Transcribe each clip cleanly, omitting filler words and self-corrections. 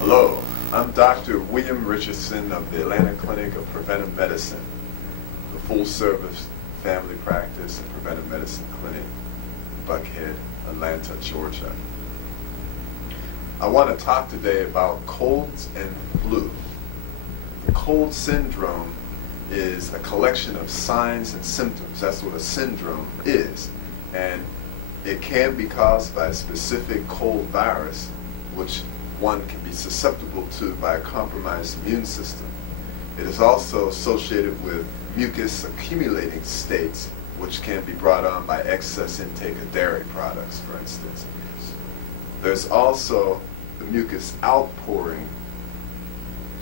Hello, I'm Dr. William Richardson of the Atlanta Clinic of Preventive Medicine, the full-service family practice and preventive medicine clinic in Buckhead, Atlanta, Georgia. I want to talk today about colds and flu. The cold syndrome is a collection of signs and symptoms. That's what a syndrome is. And it can be caused by a specific cold virus, which one can be susceptible to by a compromised immune system. It is also associated with mucus accumulating states, which can be brought on by excess intake of dairy products, for instance. There's also the mucus outpouring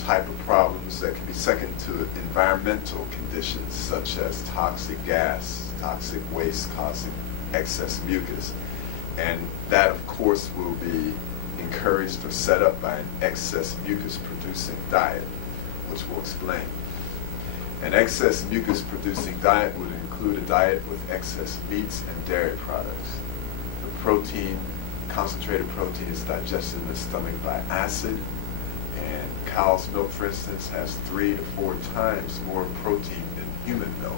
type of problems that can be second to environmental conditions, such as toxic gas, toxic waste causing excess mucus. And that, of course, will be encouraged or set up by an excess mucus-producing diet, which we'll explain. An excess mucus-producing diet would include a diet with excess meats and dairy products. The protein, concentrated protein, is digested in the stomach by acid, and cow's milk, for instance, has 3 to 4 times more protein than human milk.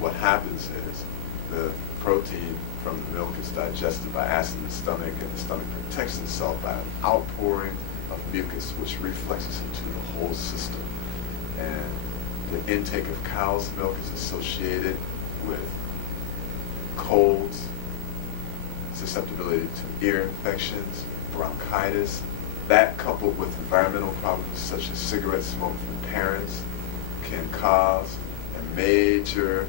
What happens is the protein from the milk is digested by acid in the stomach, and the stomach protects itself by an outpouring of mucus, which reflexes into the whole system. And the intake of cow's milk is associated with colds, susceptibility to ear infections, bronchitis. That, coupled with environmental problems such as cigarette smoke from parents, can cause a major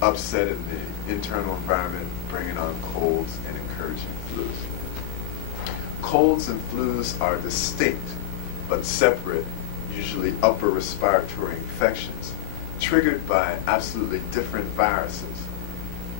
upset in the internal environment, bringing on colds and encouraging flus. Colds and flus are distinct but separate, usually upper respiratory infections, triggered by absolutely different viruses.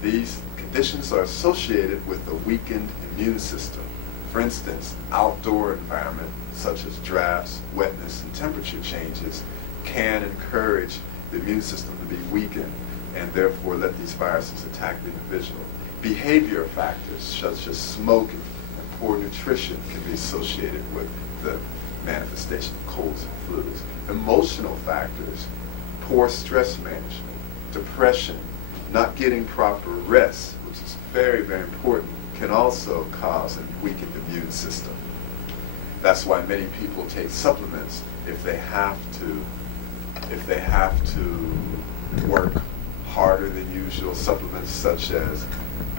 These conditions are associated with a weakened immune system. For instance, outdoor environment, such as drafts, wetness, and temperature changes, can encourage the immune system to be weakened and therefore let these viruses attack the individual. Behavior factors such as smoking and poor nutrition can be associated with the manifestation of colds and flus. Emotional factors, poor stress management, depression, not getting proper rest, which is very, very important, can also cause a weakened immune system. That's why many people take supplements if they have to work harder than usual. Supplements such as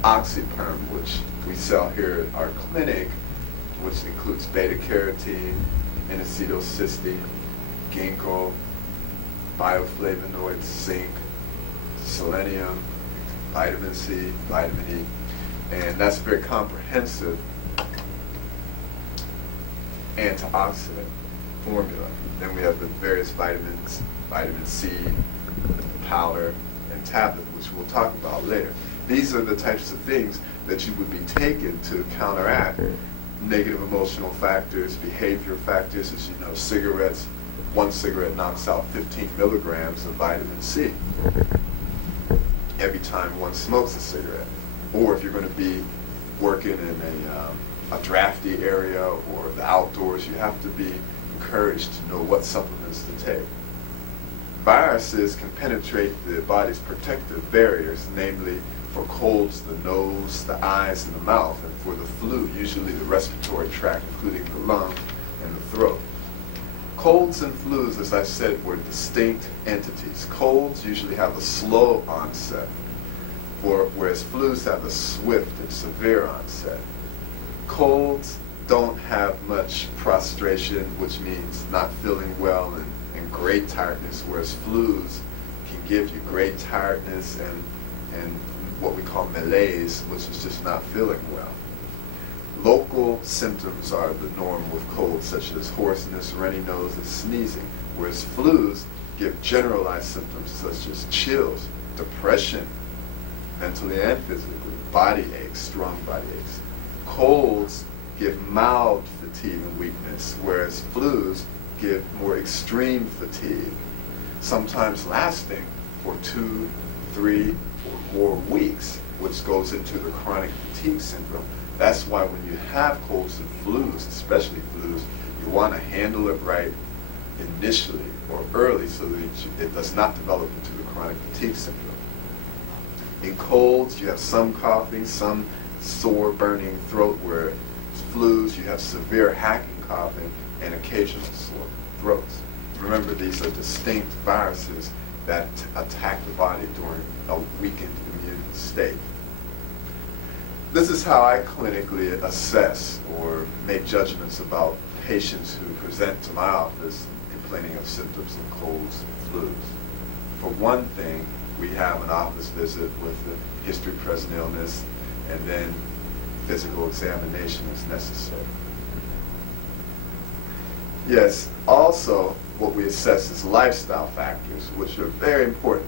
oxyperm, which we sell here at our clinic, which includes beta-carotene, N-acetylcysteine, ginkgo, bioflavonoids, zinc, selenium, vitamin C, vitamin E, and that's a very comprehensive antioxidant formula. Then we have the various vitamins, vitamin C, powder, and tablet, which we'll talk about later. These are the types of things that you would be taking to counteract negative emotional factors, behavior factors. As you know, cigarettes, one cigarette knocks out 15 milligrams of vitamin C every time one smokes a cigarette. Or if you're going to be working in a drafty area or the outdoors, you have to be encouraged to know what supplements to take. Viruses can penetrate the body's protective barriers, namely for colds, the nose, the eyes, and the mouth, and for the flu, usually the respiratory tract, including the lung and the throat. Colds and flus, as I said, were distinct entities. Colds usually have a slow onset, whereas flus have a swift and severe onset. Colds don't have much prostration, which means not feeling well and great tiredness, whereas flus can give you great tiredness and what we call malaise, which is just not feeling well. Local symptoms are the norm with colds, such as hoarseness, runny nose, and sneezing, whereas flus give generalized symptoms such as chills, depression, mentally and physically, body aches, strong body aches. Colds give mild fatigue and weakness, whereas flus give more extreme fatigue, sometimes lasting for 2, 3, or more weeks, which goes into the chronic fatigue syndrome, That's why when you have colds and flus, especially flus, you want to handle it right initially or early so that it does not develop into the chronic fatigue syndrome. In colds, you have some coughing, some sore, burning throat, where flus, you have severe hacking coughing and occasional sore throats. Remember, these are distinct viruses that attack the body during a weakened immune state. This is how I clinically assess or make judgments about patients who present to my office complaining of symptoms of colds and flus. For one thing, we have an office visit with the history of present illness, and then physical examination is necessary. Yes, also what we assess is lifestyle factors, which are very important.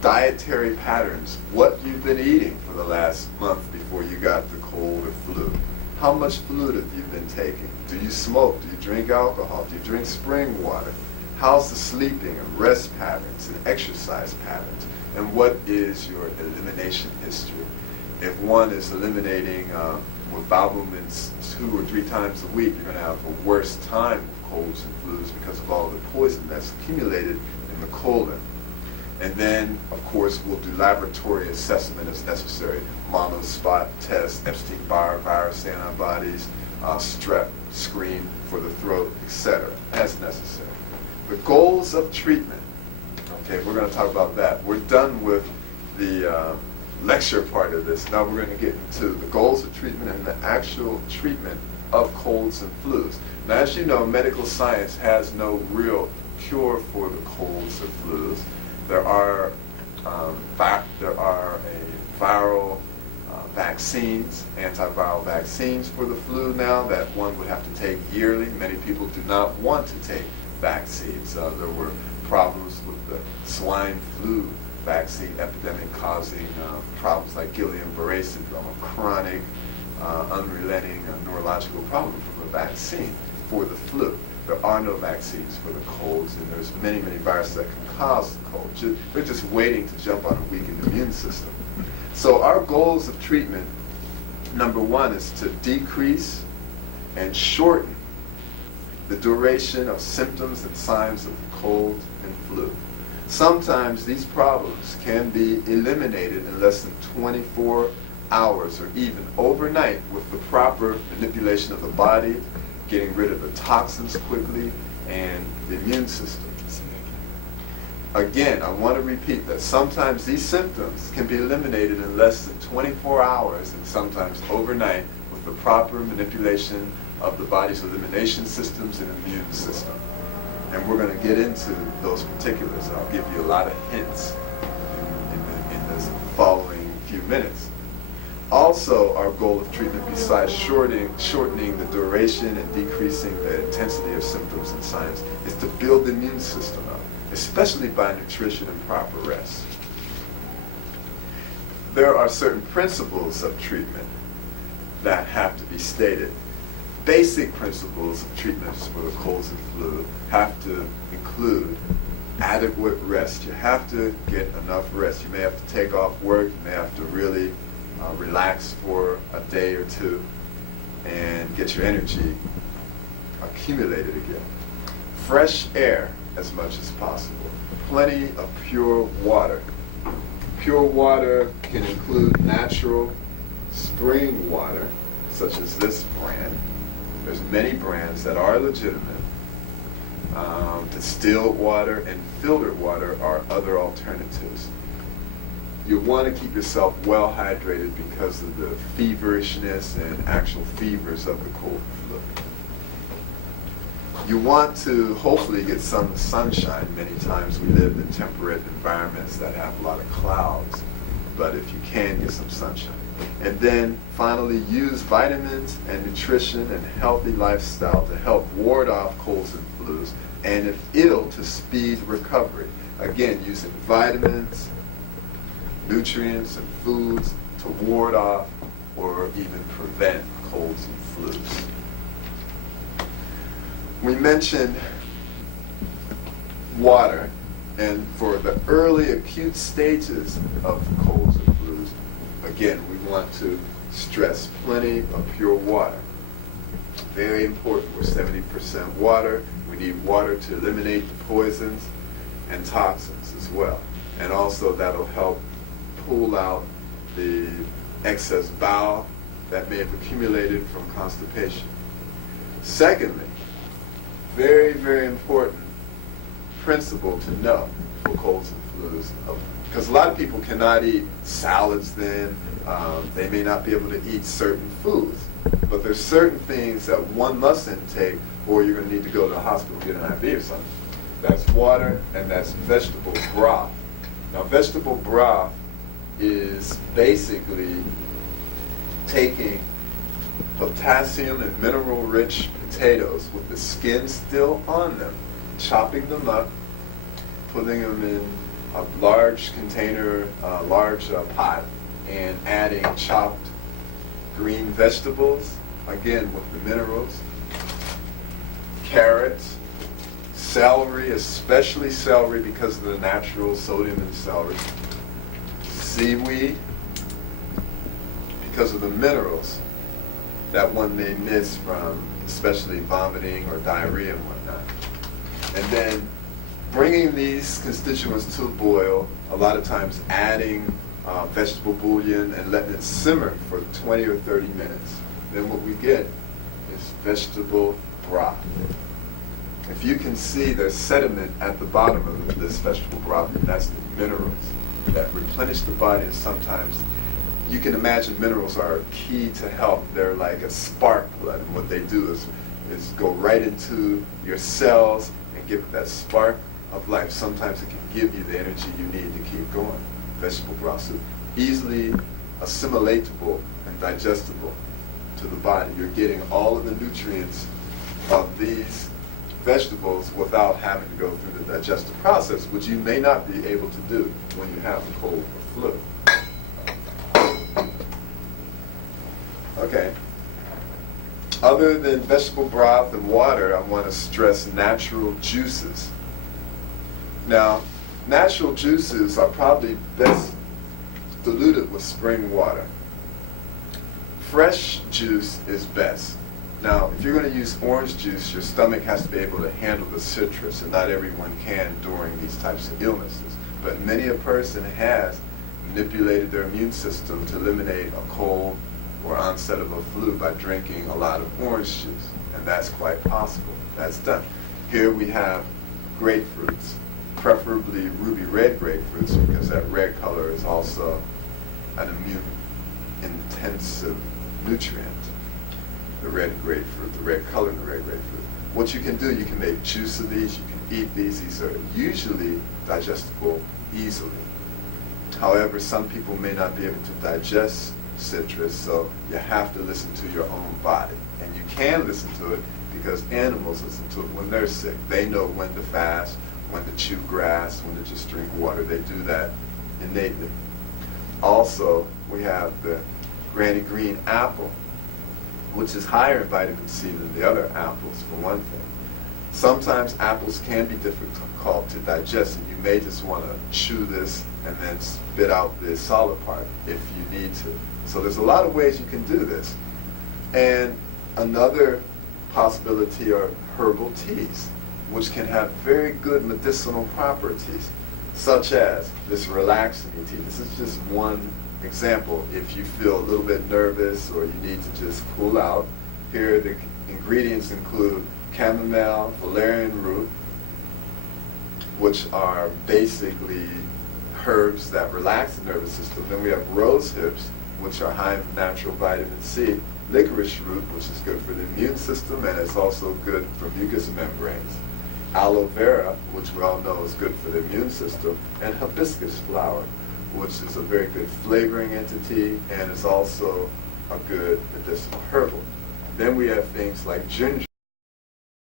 Dietary patterns, what you've been eating for the last month before you got the cold or flu. How much fluid have you been taking? Do you smoke? Do you drink alcohol? Do you drink spring water? How's the sleeping and rest patterns and exercise patterns? And what is your elimination history? If one is eliminating with bowel movements 2 or 3 times a week, you're going to have a worse time with colds and flus because of all the poison that's accumulated in the colon. And then, of course, we'll do laboratory assessment as necessary. Monospot test, Epstein-Barr virus antibodies, strep screen for the throat, etc. as necessary. The goals of treatment. Okay, we're going to talk about that. We're done with the lecture part of this. Now we're going to get into the goals of treatment and the actual treatment of colds and flus. Now, as you know, medical science has no real cure for the colds or flus. There are viral vaccines, antiviral vaccines for the flu now that one would have to take yearly. Many people do not want to take vaccines. There were problems with the swine flu vaccine epidemic causing problems like Guillain-Barré syndrome, a chronic, unrelenting neurological problem from a vaccine for the flu. There are no vaccines for the colds, and there's many, many viruses that can cause the cold. They're just waiting to jump on a weakened immune system. So our goals of treatment, number one, is to decrease and shorten the duration of symptoms and signs of cold and flu. Sometimes these problems can be eliminated in less than 24 hours or even overnight with the proper manipulation of the body, getting rid of the toxins quickly, and the immune system. Again, I want to repeat that sometimes these symptoms can be eliminated in less than 24 hours and sometimes overnight with the proper manipulation of the body's elimination systems and immune system. And we're going to get into those particulars. I'll give you a lot of hints in the following few minutes. Also, our goal of treatment, besides shortening the duration and decreasing the intensity of symptoms and signs, is to build the immune system up, especially by nutrition and proper rest. There are certain principles of treatment that have to be stated. Basic principles of treatments for the colds and flu have to include adequate rest. You have to get enough rest. You may have to take off work. You may have to really relax for a day or two and get your energy accumulated again. Fresh air as much as possible. Plenty of pure water. Pure water can include natural spring water, such as this brand. There's many brands that are legitimate. Distilled water and filtered water are other alternatives. You want to keep yourself well hydrated because of the feverishness and actual fevers of the cold and flu. You want to hopefully get some sunshine. Many times we live in temperate environments that have a lot of clouds, but if you can, get some sunshine. And then finally, use vitamins and nutrition and healthy lifestyle to help ward off colds and flus, and if ill, to speed recovery. Again, using vitamins, nutrients, and foods to ward off or even prevent colds and flus. We mentioned water, and for the early acute stages of colds and flus, again, we want to stress plenty of pure water. Very important. We're 70% water. We need water to eliminate the poisons and toxins as well. And also that'll help pull out the excess bile that may have accumulated from constipation. Secondly, very, very important principle to know for colds and flus, because a lot of people cannot eat salads then, they may not be able to eat certain foods, but there's certain things that one must intake or you're going to need to go to the hospital and get an IV or something. That's water and that's vegetable broth. Now vegetable broth is basically taking potassium and mineral-rich potatoes with the skin still on them, chopping them up, putting them in a large container, large pot, and adding chopped green vegetables, again with the minerals, carrots, celery, especially celery because of the natural sodium in celery, seaweed, because of the minerals that one may miss from especially vomiting or diarrhea and whatnot. And then bringing these constituents to a boil, a lot of times adding vegetable bouillon and letting it simmer for 20 or 30 minutes. Then what we get is vegetable broth. If you can see there's sediment at the bottom of this vegetable broth, that's the minerals that replenish the body. And sometimes you can imagine minerals are key to health. They're like a spark plug, and what they do is go right into your cells and give it that spark of life. Sometimes it can give you the energy you need to keep going. Vegetable broth soup, easily assimilatable and digestible to the body. You're getting all of the nutrients of these vegetables without having to go through the digestive process, which you may not be able to do when you have a cold or flu. Okay. Other than vegetable broth and water, I want to stress natural juices. Now, natural juices are probably best diluted with spring water. Fresh juice is best. Now, if you're going to use orange juice, your stomach has to be able to handle the citrus, and not everyone can during these types of illnesses. But many a person has manipulated their immune system to eliminate a cold or onset of a flu by drinking a lot of orange juice, and that's quite possible. That's done. Here we have grapefruits, preferably ruby red grapefruits, because that red color is also an immune-intensive nutrient. The red grapefruit, the red color in the red grapefruit. What you can do, you can make juice of these, you can eat these. These are usually digestible easily. However, some people may not be able to digest citrus, so you have to listen to your own body. And you can listen to it because animals listen to it when they're sick. They know when to fast, when to chew grass, when to just drink water. They do that innately. Also, we have the granny green apple, which is higher in vitamin C than the other apples, for one thing. Sometimes apples can be difficult to digest, and you may just want to chew this and then spit out the solid part if you need to. So there's a lot of ways you can do this. And another possibility are herbal teas, which can have very good medicinal properties, such as this relaxing tea. This is just one example. If you feel a little bit nervous or you need to just cool out, here the ingredients include chamomile, valerian root, which are basically herbs that relax the nervous system. Then we have rose hips, which are high in natural vitamin C, licorice root, which is good for the immune system and is also good for mucous membranes, aloe vera, which we all know is good for the immune system, and hibiscus flower, which is a very good flavoring entity and is also a good medicinal herbal. Then we have things like ginger,